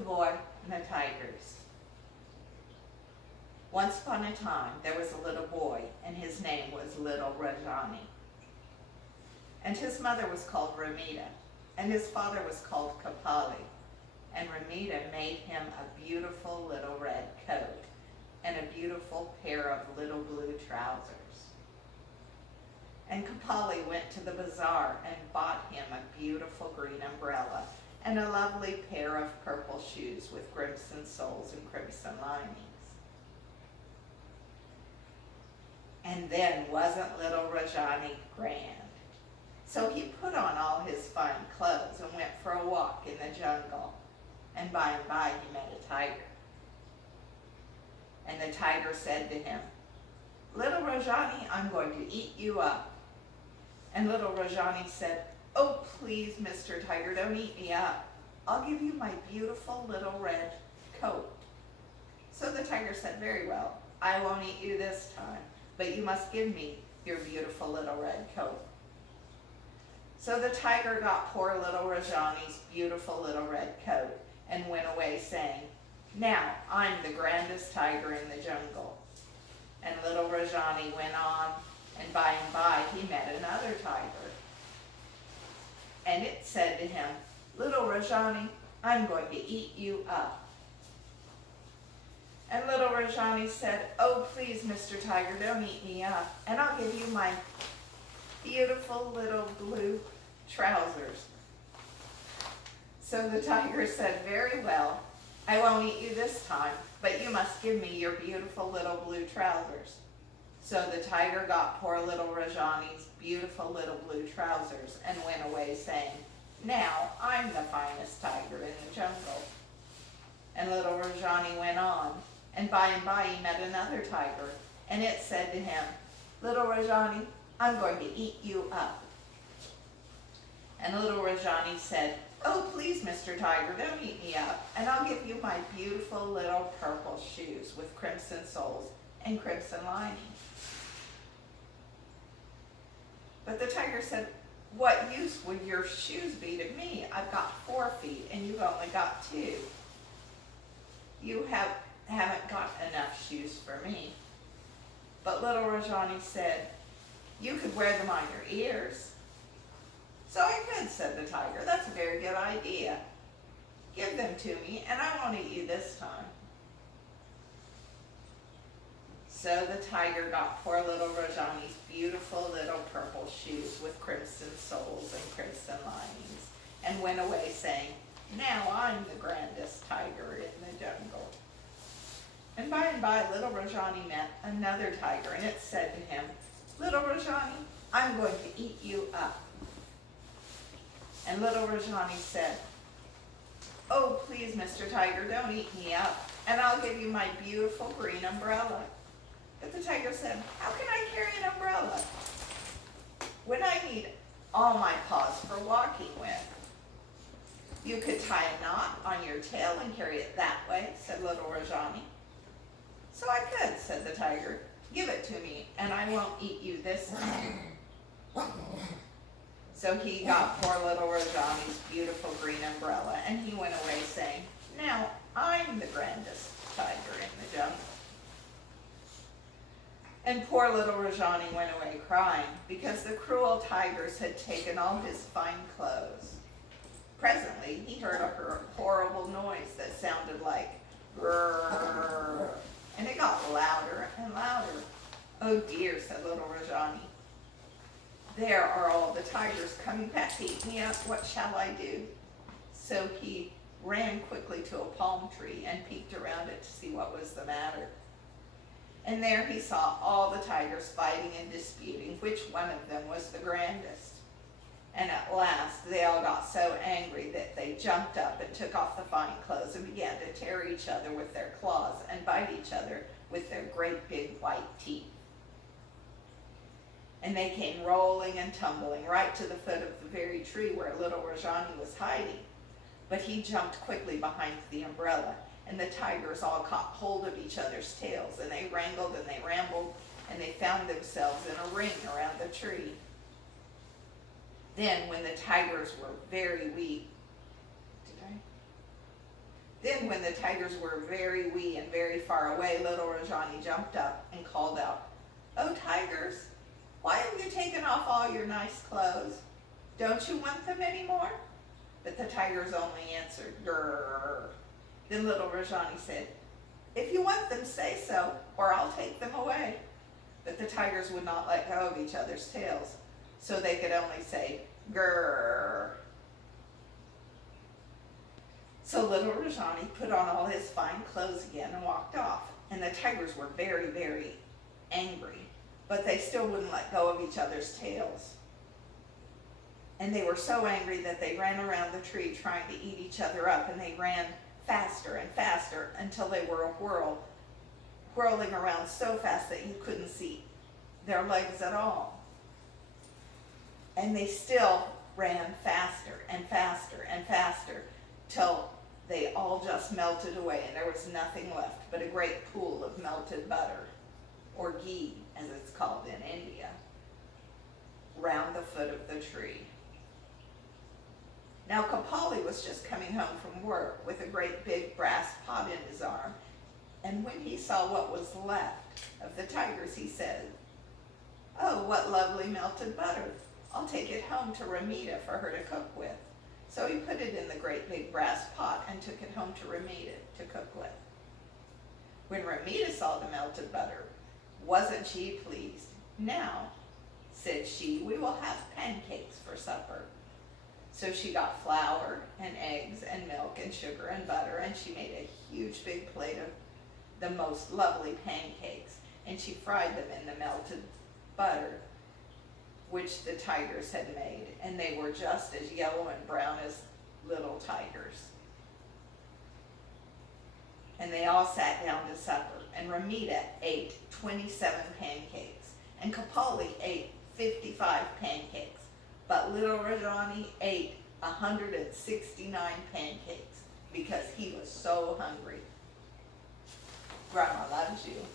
The Boy and the Tigers. Once upon a time, there was a little boy, and his name was Little Rajani. And his mother was called Ramita, and his father was called Kapali. And Ramita made him a beautiful little red coat and a beautiful pair of little blue trousers. And Kapali went to the bazaar and bought him a beautiful green umbrella and a lovely pair of purple shoes with crimson soles and crimson linings. And then wasn't little Rajani grand? So he put on all his fine clothes and went for a walk in the jungle. And by he met a tiger. And the tiger said to him, "Little Rajani, I'm going to eat you up." And little Rajani said, "Oh, please, Mr. Tiger, don't eat me up. I'll give you my beautiful little red coat." So the tiger said, "Very well, I won't eat you this time, but you must give me your beautiful little red coat." So the tiger got poor little Rajani's beautiful little red coat and went away saying, "Now I'm the grandest tiger in the jungle." And little Rajani went on, and by he met another tiger. And it said to him, "Little Rajani, I'm going to eat you up." And little Rajani said, "Oh, please, Mr. Tiger, don't eat me up, and I'll give you my beautiful little blue trousers." So the tiger said, "Very well, I won't eat you this time, but you must give me your beautiful little blue trousers." So the tiger got poor little Rajani's beautiful little blue trousers and went away saying, "Now I'm the finest tiger in the jungle." And little Rajani went on, and by he met another tiger, and it said to him, "Little Rajani, I'm going to eat you up." And little Rajani said, "Oh, please, Mr. Tiger, don't eat me up, and I'll give you my beautiful little purple shoes with crimson soles and crimson linings." But the tiger said, "What use would your shoes be to me? I've got 4 feet, and you've only got 2. You haven't got enough shoes for me." But little Rajani said, "You could wear them on your ears." "So I could," said the tiger. "That's a very good idea. Give them to me, and I won't eat you this time." So the tiger got poor little Rajani's beautiful little purple shoes with crimson soles and crimson linings and went away saying, "Now I'm the grandest tiger in the jungle." And by little Rajani met another tiger, and it said to him, "Little Rajani, I'm going to eat you up." And little Rajani said, "Oh, please, Mr. Tiger, don't eat me up, and I'll give you my beautiful green umbrella." But the tiger said, "How can I carry an umbrella when I need all my paws for walking with?" "You could tie a knot on your tail and carry it that way," said little Rajani. "So I could," said the tiger. "Give it to me, and I won't eat you this time." So he got poor little Rajani's beautiful green umbrella, and he went away saying, "Now I'm the grandest tiger in the jungle." And poor little Rajani went away crying because the cruel tigers had taken all his fine clothes. Presently, he heard a horrible noise that sounded like grrr, and it got louder and louder. "Oh dear," said little Rajani. "There are all the tigers coming back to eat me up. What shall I do?" So he ran quickly to a palm tree and peeked around it to see what was the matter. And there he saw all the tigers fighting and disputing which one of them was the grandest. And at last they all got so angry that they jumped up and took off the fine clothes and began to tear each other with their claws and bite each other with their great big white teeth. And they came rolling and tumbling right to the foot of the very tree where little Rajani was hiding. But he jumped quickly behind the umbrella, and the tigers all caught hold of each other's tails, and they wrangled and they rambled, and they found themselves in a ring around the tree. Then when the tigers were very weak, when the tigers were very wee and very far away, little Rajani jumped up and called out, "Oh, tigers, why have you taken off all your nice clothes? Don't you want them anymore?" But the tigers only answered, "Grrr." Then little Rajani said, "If you want them, say so, or I'll take them away." But the tigers would not let go of each other's tails, so they could only say, "Grrr." So little Rajani put on all his fine clothes again and walked off, and the tigers were very, very angry, but they still wouldn't let go of each other's tails. And they were so angry that they ran around the tree trying to eat each other up, and they ran faster and faster until they were whirling around so fast that you couldn't see their legs at all. And they still ran faster and faster and faster till they all just melted away, and there was nothing left but a great pool of melted butter, or ghee as it's called in India, round the foot of the tree. Now Kapali was just coming home from work with a great big brass pot in his arm, and when he saw what was left of the tigers, he said, "Oh, what lovely melted butter. I'll take it home to Ramita for her to cook with." So he put it in the great big brass pot and took it home to Ramita to cook with. When Ramita saw the melted butter, wasn't she pleased? "Now," said she, "we will have pancakes for supper." So she got flour and eggs and milk and sugar and butter, and she made a huge big plate of the most lovely pancakes, and she fried them in the melted butter which the tigers had made, and they were just as yellow and brown as little tigers. And they all sat down to supper, and Ramita ate 27 pancakes, and Kapali ate 55 pancakes, but little Rajani ate 169 pancakes because he was so hungry. Grandma loves you.